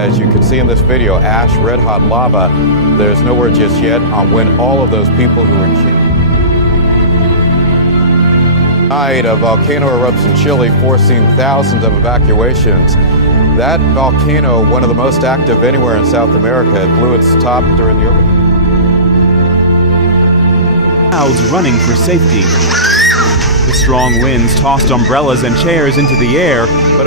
as you can see in this video, ash, red hot lava. There's no word just yet on when all of those people who were chained. Tonight, a volcano erupts in Chile, forcing thousands of evacuations. That volcano, one of the most active anywhere in South America, it blew its top during the opening. Crowds running for safety. The strong winds tossed umbrellas and chairs into the air, but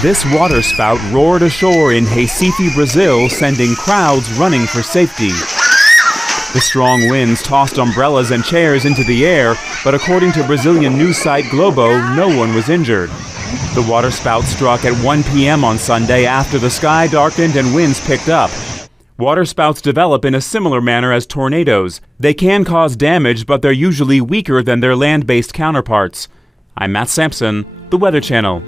this waterspout roared ashore in Recife, Brazil, sending crowds running for safety. The strong winds tossed umbrellas and chairs into the air, but according to Brazilian news site Globo, no one was injured. The waterspout struck at 1 p.m. on Sunday after the sky darkened and winds picked up. Waterspouts develop in a similar manner as tornadoes. They can cause damage, but they're usually weaker than their land-based counterparts. I'm Matt Sampson, The Weather Channel.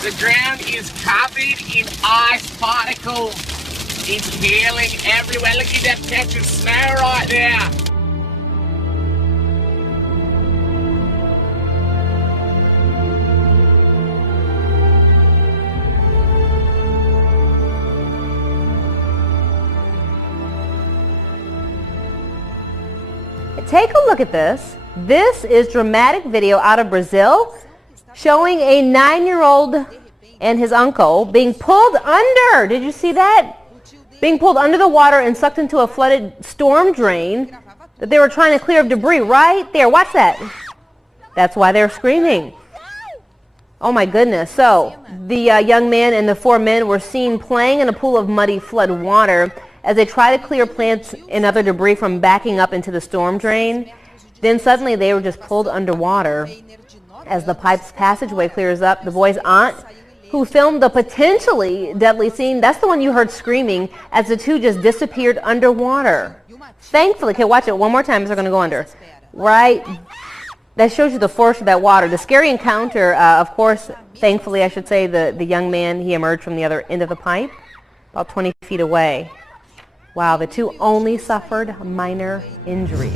The ground is covered in ice particles. It's hailing everywhere. Look at that patch of snow right there. Take a look at this. This is dramatic video out of Brazil showing a 9-year-old and his uncle being pulled under. Did you see that? Being pulled under the water and sucked into a flooded storm drain that they were trying to clear of debris right there. Watch that. That's why they're screaming. Oh my goodness. So the young man and the 4 men were seen playing in a pool of muddy flood water as they try to clear plants and other debris from backing up into the storm drain. Then suddenly they were just pulled underwater. As the pipe's passageway clears up, the boy's aunt, who filmed the potentially deadly scene, that's the one you heard screaming as the two just disappeared underwater. Thankfully, okay, watch it one more time as they're going to go under. Right? That shows you the force of that water. The scary encounter, of course, thankfully, I should say, the young man, he emerged from the other end of the pipe, about 20 feet away. Wow, the two only suffered minor injuries.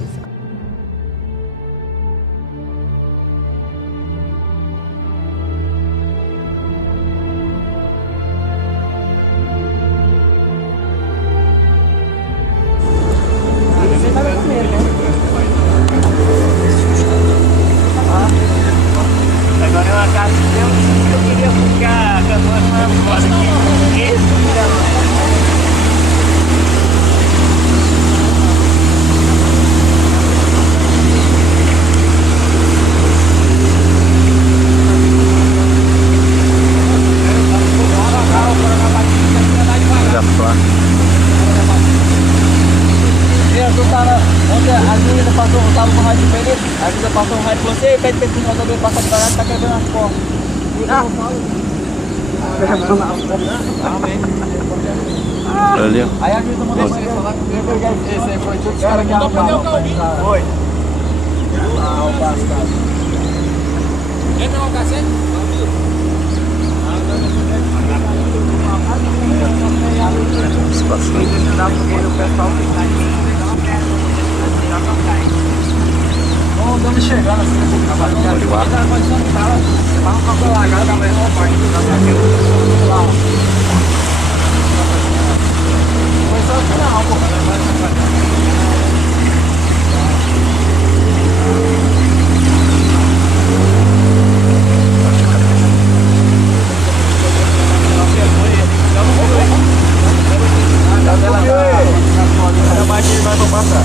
A menina passou, eu tava com o rádio diferente, a menina passou um rádio pra você e pede pra esse jogador passar devagar, tá quebrando as portas. Ali, ó. Aí a juíza mandou pra ele falar comigo, eu já esse aí foi tudo os caras que arrumaram. Foi. Ah, o bastardo. Quer pegar o cassete? Vamos enxergando assim, vamos calcular, cara, da manhã, vai lá. Começou a final, pô. bate e ele vai pra passar.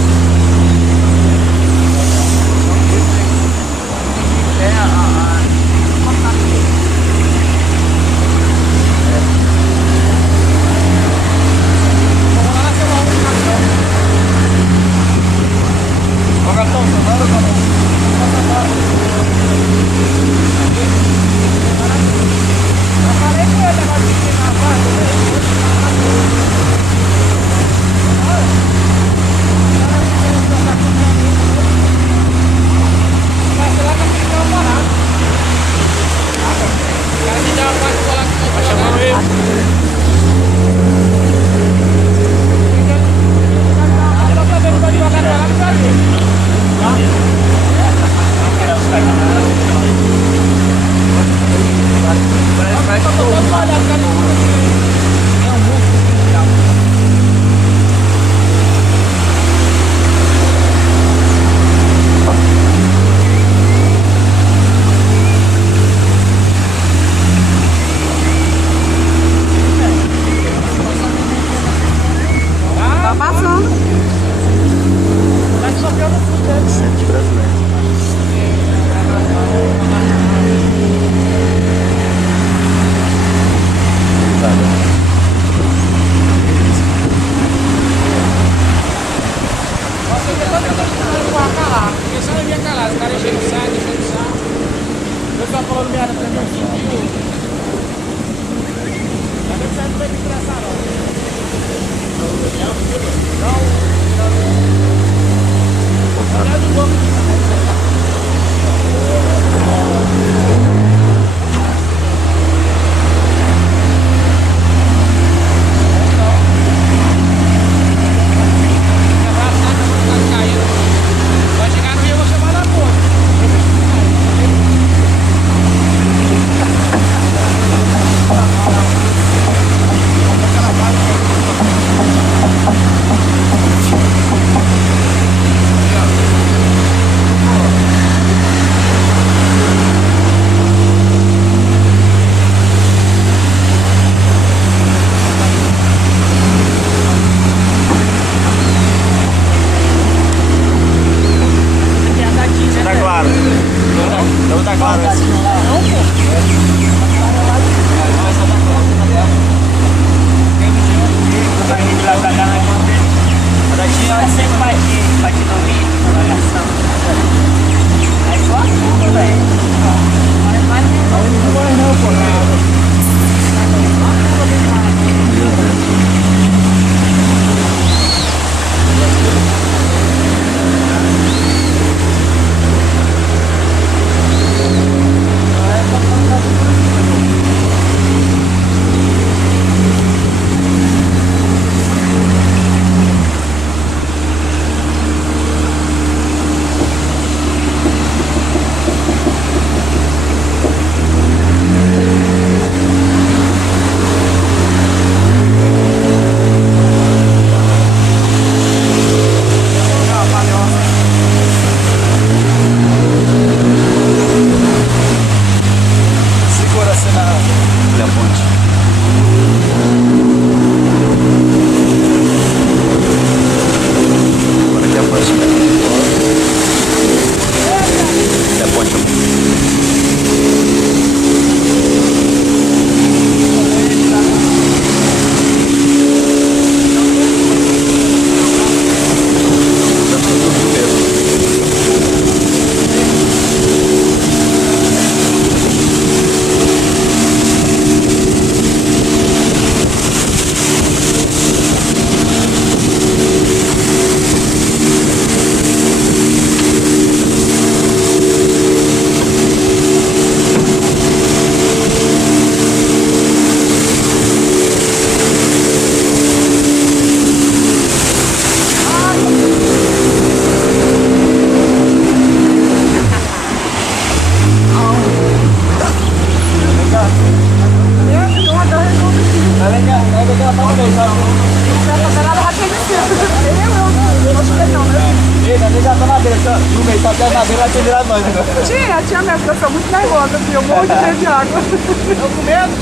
Tinha mesmo, porque eu sou muito nervosa, assim, eu morro de medo de água. Eu com medo?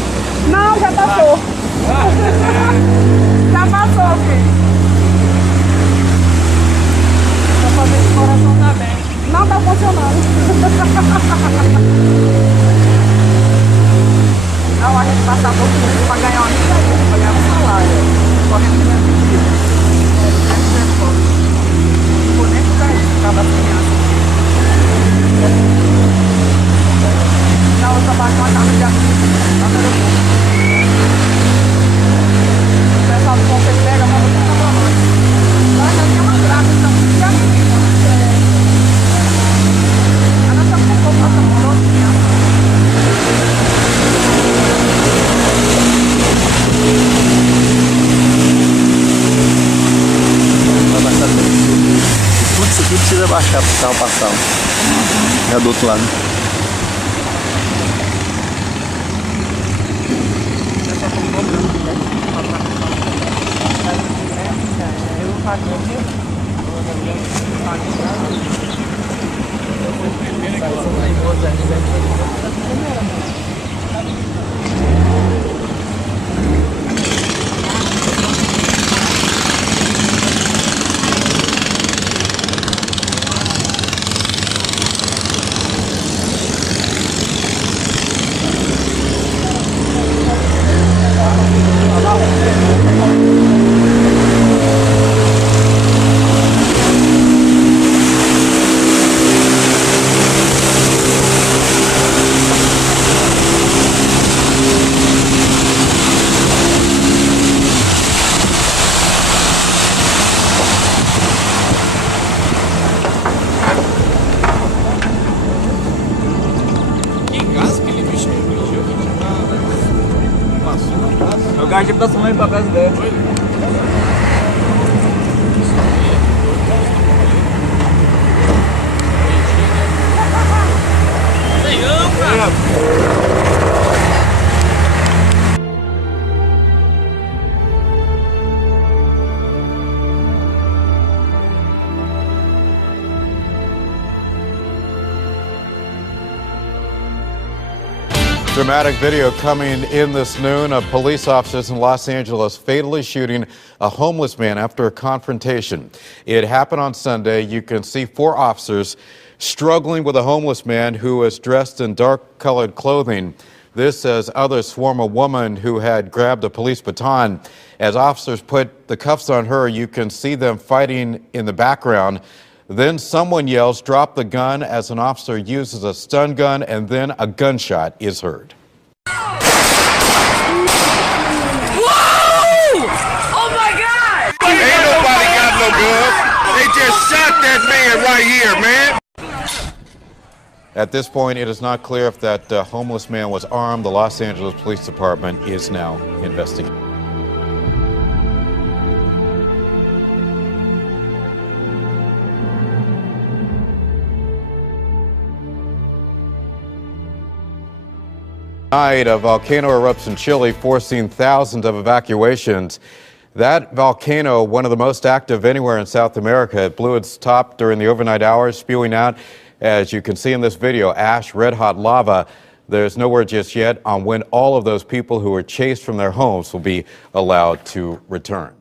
Não, já passou. Já passou, filho. aqui precisa baixar para o carro passar. Já do outro lado. O gás tá sumindo pra casa dela. Dramatic video coming in this noon of police officers in Los Angeles fatally shooting a homeless man after a confrontation. It happened on Sunday. You can see 4 officers struggling with a homeless man who was dressed in dark-colored clothing. This as others swarm a woman who had grabbed a police baton. As officers put the cuffs on her, you can see them fighting in the background. Then someone yells, "Drop the gun," as an officer uses a stun gun, and then a gunshot is heard. Whoa! Oh my God! Ain't nobody got no guns. They just shot that man right here, man. At this point, it is not clear if that homeless man was armed. The Los Angeles Police Department is now investigating. Tonight, a volcano erupts in Chile, forcing thousands of evacuations. That volcano, one of the most active anywhere in South America, it blew its top during the overnight hours, spewing out, as you can see in this video, ash, red-hot lava. There's no word just yet on when all of those people who were chased from their homes will be allowed to return.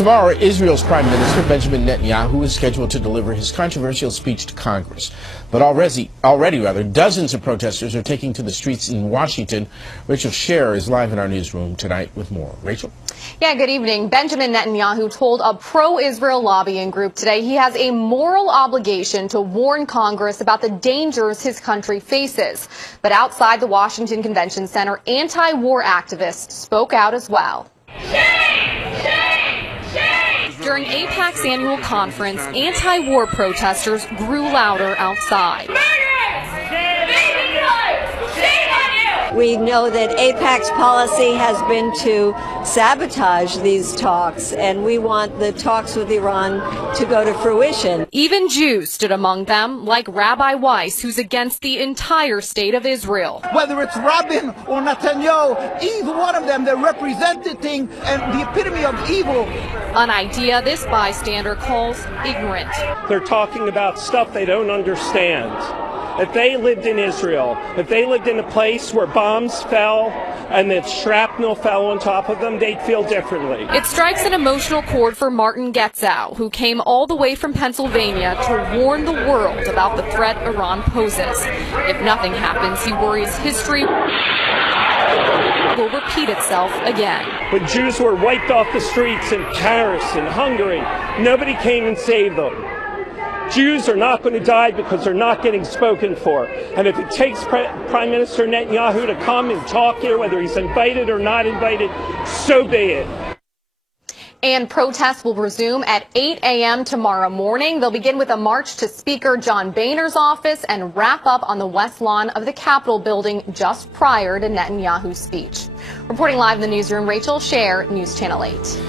Tomorrow, Israel's Prime Minister Benjamin Netanyahu is scheduled to deliver his controversial speech to Congress. But already, dozens of protesters are taking to the streets in Washington. Rachel Scherer is live in our newsroom tonight with more. Rachel? Yeah, good evening. Benjamin Netanyahu told a pro-Israel lobbying group today he has a moral obligation to warn Congress about the dangers his country faces. But outside the Washington Convention Center, anti-war activists spoke out as well. During AIPAC's annual conference, anti-war protesters grew louder outside. We know that AIPAC's policy has been to sabotage these talks, and we want the talks with Iran to go to fruition. Even Jews stood among them, like Rabbi Weiss, who's against the entire state of Israel. Whether it's Rabin or Netanyahu, either one of them, they're representing and the epitome of evil. An idea this bystander calls ignorant. They're talking about stuff they don't understand. If they lived in Israel, if they lived in a place where bombs fell and that shrapnel fell on top of them, they'd feel differently. It strikes an emotional chord for Martin Getzow, who came all the way from Pennsylvania to warn the world about the threat Iran poses. If nothing happens, he worries history will repeat itself again. When Jews were wiped off the streets in Paris and Hungary, nobody came and saved them. Jews are not going to die because they're not getting spoken for. And if it takes Prime Minister Netanyahu to come and talk here, whether he's invited or not invited, so be it. And protests will resume at 8 a.m. tomorrow morning. They'll begin with a march to Speaker John Boehner's office and wrap up on the west lawn of the Capitol building just prior to Netanyahu's speech. Reporting live in the newsroom, Rachel Scherer, News Channel 8.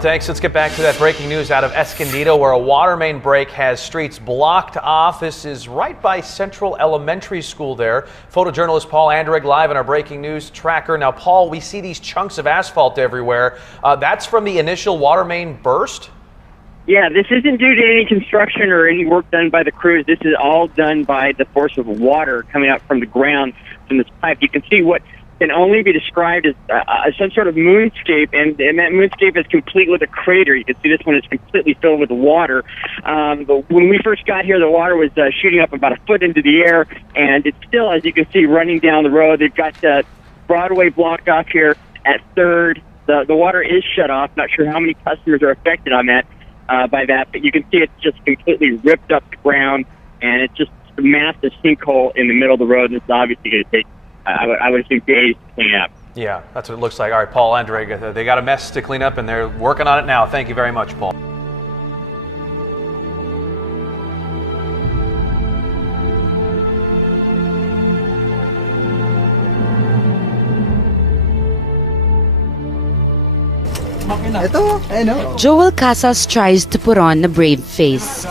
Thanks. Let's get back to that breaking news out of Escondido, where a water main break has streets blocked off. This is right by Central Elementary School there. Photojournalist Paul Andrig live in our breaking news tracker. Now, Paul, we see these chunks of asphalt everywhere. That's from the initial water main burst? Yeah, this isn't due to any construction or any work done by the crews. This is all done by the force of water coming out from the ground from this pipe. You can see what can only be described as some sort of moonscape, and that moonscape is complete with a crater. You can see this one is completely filled with water. But when we first got here, the water was shooting up about a foot into the air, and it's still, as you can see, running down the road. They've got Broadway blocked off here at 3rd. The water is shut off. Not sure how many customers are affected on that by that, but you can see it's just completely ripped up the ground, and it's just a massive sinkhole in the middle of the road. This is obviously going to take, I would assume, days to clean up. Yeah, that's what it looks like. All right, Paul Andreg, they got a mess to clean up, and they're working on it now. Thank you very much, Paul. Joel Casas tries to put on a brave face.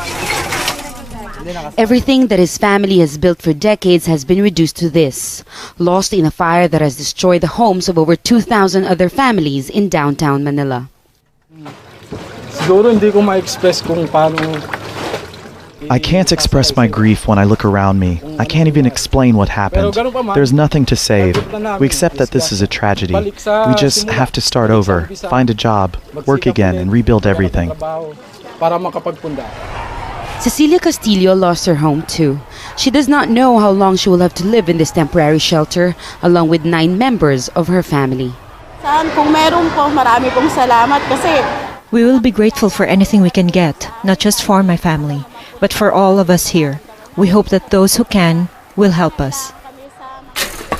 Everything that his family has built for decades has been reduced to this, lost in a fire that has destroyed the homes of over 2,000 other families in downtown Manila. I can't express my grief when I look around me. I can't even explain what happened. There's nothing to save. We accept that this is a tragedy. We just have to start over, find a job, work again, and rebuild everything. Cecilia Castillo lost her home too. She does not know how long she will have to live in this temporary shelter, along with 9 members of her family. We will be grateful for anything we can get, not just for my family, but for all of us here. We hope that those who can will help us.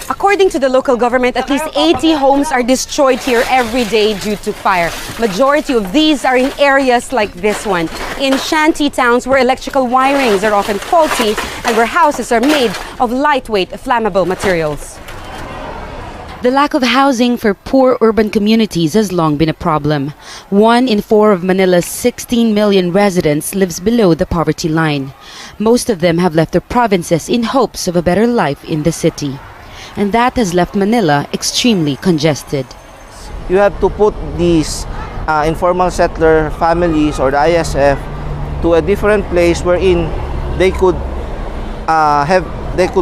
According to the local government, at least 80 homes are destroyed here every day due to fire. Majority of these are in areas like this one, in shanty towns where electrical wirings are often faulty and where houses are made of lightweight flammable materials. The lack of housing for poor urban communities has long been a problem. 1 in 4 of Manila's 16 million residents lives below the poverty line. Most of them have left their provinces in hopes of a better life in the city. And that has left Manila extremely congested. You have to put these informal settler families or the ISF to a different place wherein they could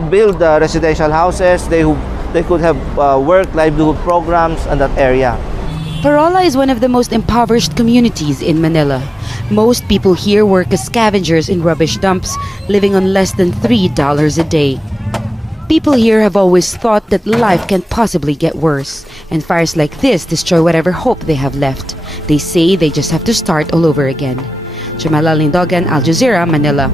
build residential houses. They could have work livelihood programs in that area. Parola is one of the most impoverished communities in Manila. Most people here work as scavengers in rubbish dumps, living on less than $3 a day. People here have always thought that life can't possibly get worse, and fires like this destroy whatever hope they have left. They say they just have to start all over again. Jamala Lindogan, Al Jazeera, Manila.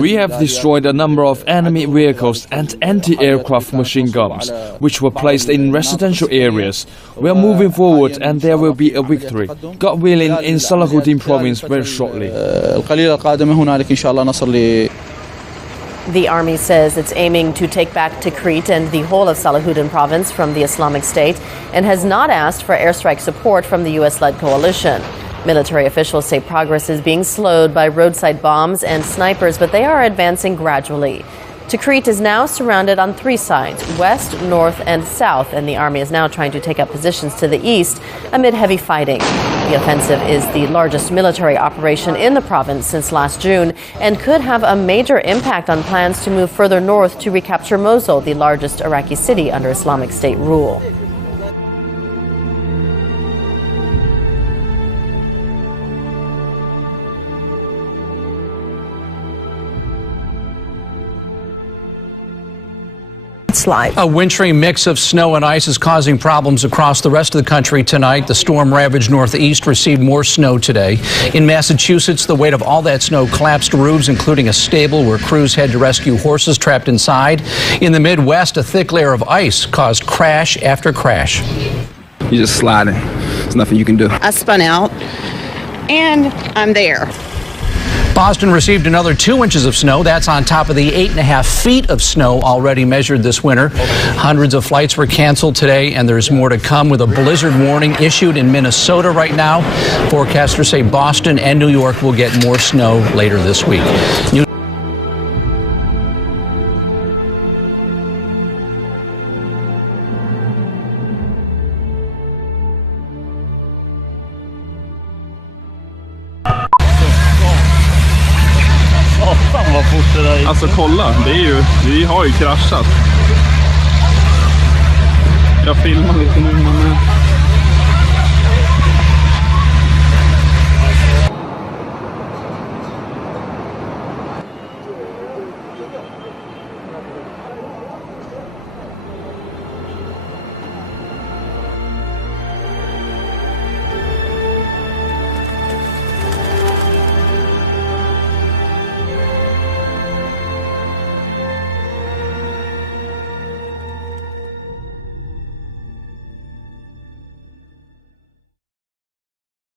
We have destroyed a number of enemy vehicles and anti-aircraft machine guns, which were placed in residential areas. We are moving forward and there will be a victory, God willing, in Salahuddin province very shortly. The army says it's aiming to take back Tikrit and the whole of Salahuddin province from the Islamic State and has not asked for airstrike support from the U.S.-led coalition. Military officials say progress is being slowed by roadside bombs and snipers, but they are advancing gradually. Tikrit is now surrounded on 3 sides, west, north, and south, and the army is now trying to take up positions to the east amid heavy fighting. The offensive is the largest military operation in the province since last June and could have a major impact on plans to move further north to recapture Mosul, the largest Iraqi city under Islamic State rule. A wintry mix of snow and ice is causing problems across the rest of the country tonight. The storm-ravaged Northeast received more snow today. In Massachusetts, the weight of all that snow collapsed roofs, including a stable where crews had to rescue horses trapped inside. In the Midwest, a thick layer of ice caused crash after crash. You're just sliding. There's nothing you can do. I spun out, and I'm there. Boston received another 2 inches of snow. That's on top of the 8.5 feet of snow already measured this winter. Hundreds of flights were canceled today, and there's more to come with a blizzard warning issued in Minnesota right now. Forecasters say Boston and New York will get more snow later this week. Alltså kolla, vi har ju kraschat. Jag filmar lite nu men